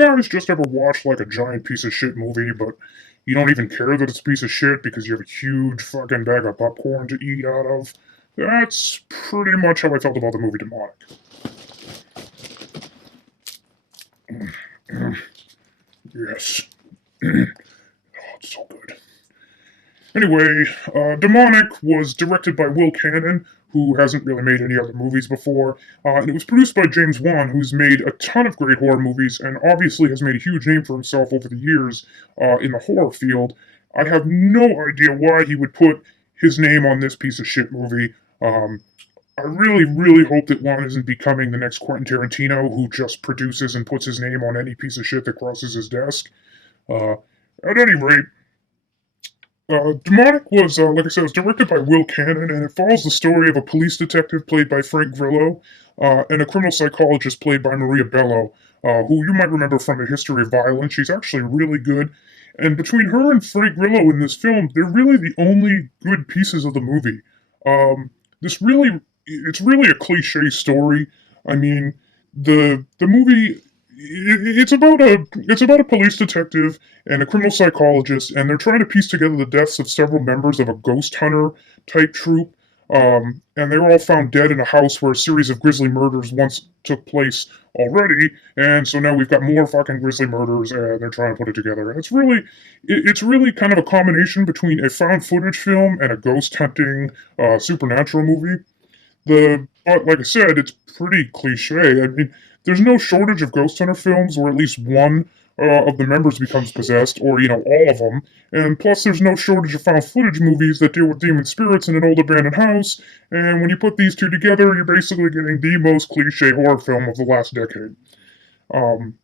guys just ever watch like a giant piece of shit movie, but you don't even care that it's a piece of shit because you have a huge fucking bag of popcorn to eat out of? That's pretty much how I felt about the movie Demonic. Yes. Oh, it's so good. Anyway, Demonic was directed by Will Cannon, who hasn't really made any other movies before, and it was produced by James Wan, who's made a ton of great horror movies and obviously has made a huge name for himself over the years in the horror field. I have no idea why he would put his name on this piece of shit movie. I really, really hope that Wan isn't becoming the next Quentin Tarantino, who just produces and puts his name on any piece of shit that crosses his desk. Uh, at any rate, Demonic was, like I said, was directed by Will Cannon, and it follows the story of a police detective played by Frank Grillo and a criminal psychologist played by Maria Bello, who you might remember from A History of Violence. She's actually really good. And between her and Frank Grillo in this film, they're really the only good pieces of the movie. It's really a cliche story. I mean, the movie it's about a police detective and a criminal psychologist, and they're trying to piece together the deaths of several members of a ghost hunter type troop. And they were all found dead in a house where a series of grisly murders once took place already, and so now we've got more fucking grisly murders, and they're trying to put it together. And it's really kind of a combination between a found footage film and a ghost hunting supernatural movie. But like I said, it's pretty cliche. I mean, there's no shortage of Ghost Hunter films where at least one of the members becomes possessed, or all of them. And plus, there's no shortage of found footage movies that deal with demon spirits in an old abandoned house. And when you put these two together, you're basically getting the most cliche horror film of the last decade. Um,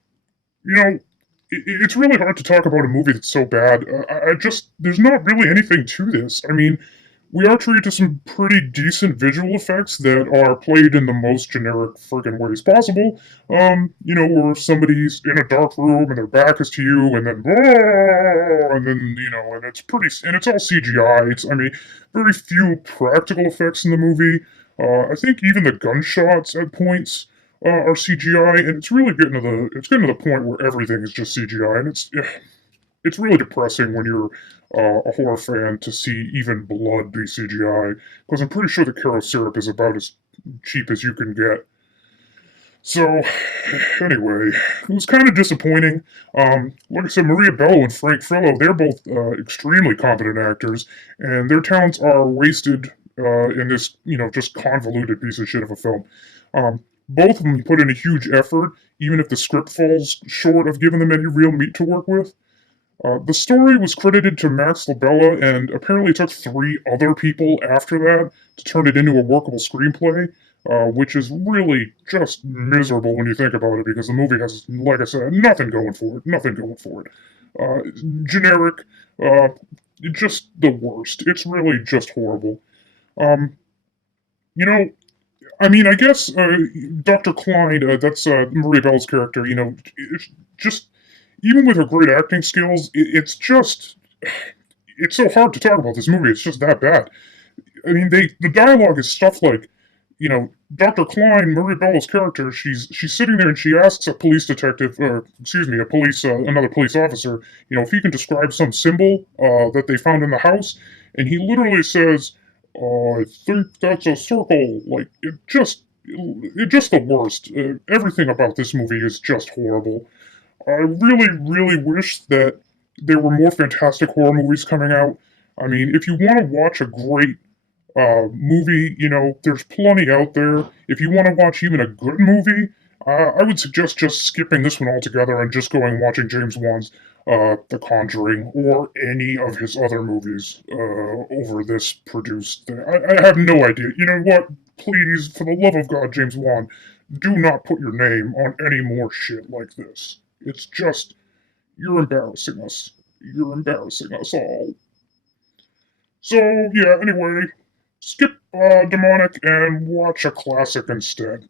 you know, it's really hard to talk about a movie that's so bad. There's not really anything to this. I mean, we are treated to some pretty decent visual effects that are played in the most generic friggin' ways possible. Where somebody's in a dark room and their back is to you, and then, and it's all CGI. I mean, very few practical effects in the movie. I think even the gunshots at points are CGI, and it's getting to the point where everything is just CGI, and it's really depressing when you're a horror fan to see even blood be CGI, because I'm pretty sure the Caro syrup is about as cheap as you can get. So, anyway, it was kind of disappointing. Like I said, Maria Bello and Frank Frillo, they're both extremely competent actors, and their talents are wasted in this, just convoluted piece of shit of a film. Both of them put in a huge effort, even if the script falls short of giving them any real meat to work with. The story was credited to Max Labella, and apparently it took three other people after that to turn it into a workable screenplay, which is really just miserable when you think about it, because the movie has, like I said, nothing going for it. Nothing going for it. Generic, uh, just the worst. It's really just horrible. Um, you know, I mean, I guess Dr. Klein, that's Maria Bell's character, it's just even with her great acting skills, it's so hard to talk about this movie. It's just that bad. I mean, the dialogue is stuff like, Dr. Klein, Maria Bello's character, she's sitting there and she asks a police detective, or excuse me, another police officer, if he can describe some symbol that they found in the house, and he literally says, I think that's a circle. Like it just the worst. Everything about this movie is just horrible. I really, really wish that there were more fantastic horror movies coming out. I mean, if you want to watch a great movie, there's plenty out there. If you want to watch even a good movie, I would suggest just skipping this one altogether and just going watching James Wan's The Conjuring or any of his other movies over this produced thing. I have no idea. You know what? Please, for the love of God, James Wan, do not put your name on any more shit like this. It's just, you're embarrassing us. You're embarrassing us all. So, yeah, anyway, skip Demonic and watch a classic instead.